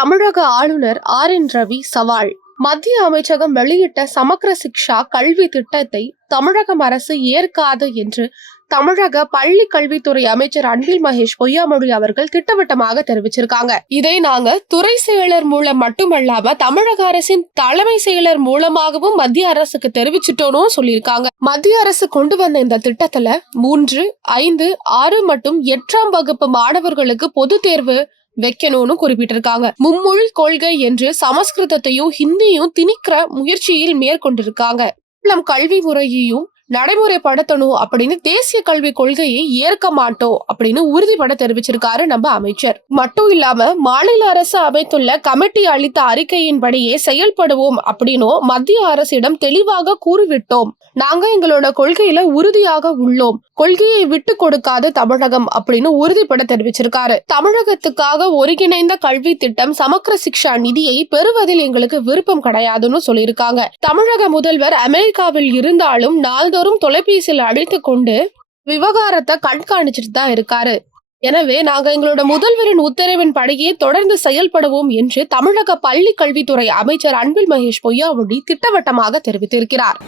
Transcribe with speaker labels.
Speaker 1: தமிழக ஆளுநர் R N Ravi சவால். மத்திய அமைச்சகம் வெளியிட்ட சமக்ர சிக்ஷா கல்வி திட்டத்தை தமிழகம் அரசு ஏற்காது என்று தமிழக பள்ளி கல்வித்துறை அமைச்சர் அன்பில் மகேஷ் பொய்யாமொழி அவர்கள் திட்டவட்டமாக தெரிவிச்சிருக்காங்க. இதை நாங்க துறை செயலர் மூலம் மட்டுமல்லாம தமிழக அரசின் தலைமை செயலர் மூலமாகவும் மத்திய அரசுக்கு தெரிவிச்சிட்டோனும் சொல்லியிருக்காங்க. மத்திய அரசு கொண்டு வந்த இந்த திட்டத்துல மூன்று ஐந்து ஆறு மற்றும் எட்டாம் வகுப்பு மாணவர்களுக்கு பொது தேர்வு வைக்கணும்னு குறிப்பிட்டிருக்காங்க. மும்மொழி கொள்கை என்று சமஸ்கிருதத்தையும் ஹிந்தியும் திணிக்கிற முயற்சியில் மேற்கொண்டிருக்காங்க. நம் கல்வி முறையையும் நடைமுறைப்படுத்தணும் அப்படின்னு தேசிய கல்வி கொள்கையை ஏற்க மாட்டோம் அப்படின்னு உறுதிபட தெரிவிச்சிருக்காரு நம்ம அமைச்சர். மட்டும் இல்லாம மாநில அரசு அமைத்துள்ள கமிட்டி அளித்த அறிக்கையின்படியே செயல்படுவோம் அப்படின்னும் மத்திய அரசிடம் தெளிவாக கூறிவிட்டோம். நாங்க எங்களோட கொள்கையில உறுதியாக உள்ளோம். கொள்கையை விட்டு கொடுக்காத தமிழகம் அப்படின்னு உறுதிபட தெரிவிச்சிருக்காரு. தமிழகத்துக்காக ஒருங்கிணைந்த கல்வி திட்டம் சமக்கர சிக்ஷா நிதியை பெறுவதில் எங்களுக்கு விருப்பம் கிடையாதுன்னு சொல்லியிருக்காங்க. தமிழக முதல்வர் அமெரிக்காவில் இருந்தாலும் நாள்தோறும் தொலைபேசியில் அழைத்து கொண்டு விவகாரத்தை கண்காணிச்சுட்டு தான் இருக்காரு. எனவே நாங்க எங்களோட முதல்வரின் உத்தரவின் படியே தொடர்ந்து செயல்படுவோம் என்று தமிழக பள்ளி கல்வித்துறை அமைச்சர் அன்பில் மகேஷ் பொய்யாமொழி திட்டவட்டமாக தெரிவித்திருக்கிறார்.